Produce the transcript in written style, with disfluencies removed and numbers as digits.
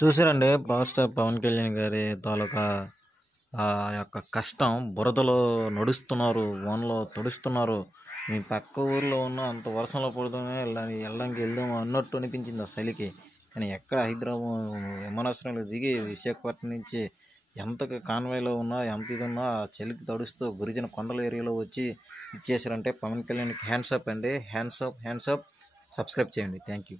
చూసారండి power star Pawan Kalyan గారి తాలూకా ఆ యొక్క కష్టం. బురదలో నడుస్తున్నారు, వానలో తడుస్తున్నారు. మీ పక్క ఊర్లో ఉన్న అంత వర్షంలో పడుతూనే వెళ్ళడానికి వెళ్దాం అన్నట్టు అనిపించింది ఆ చలికి. కానీ ఎక్కడ హైదరాబాద్ విమానాశ్రయంలో దిగి విశాఖపట్నం నుంచి ఎంత కాన్వాయ్లో ఉన్నా, ఎంత ఇది ఉన్నా ఆ చలికి తడుస్తూ గిరిజన కొండల ఏరియాలో వచ్చి ఇచ్చేసారంటే పవన్ కళ్యాణ్కి హ్యాండ్స్ అప్ అండి. Hands up. సబ్స్క్రైబ్ చేయండి. Thank you.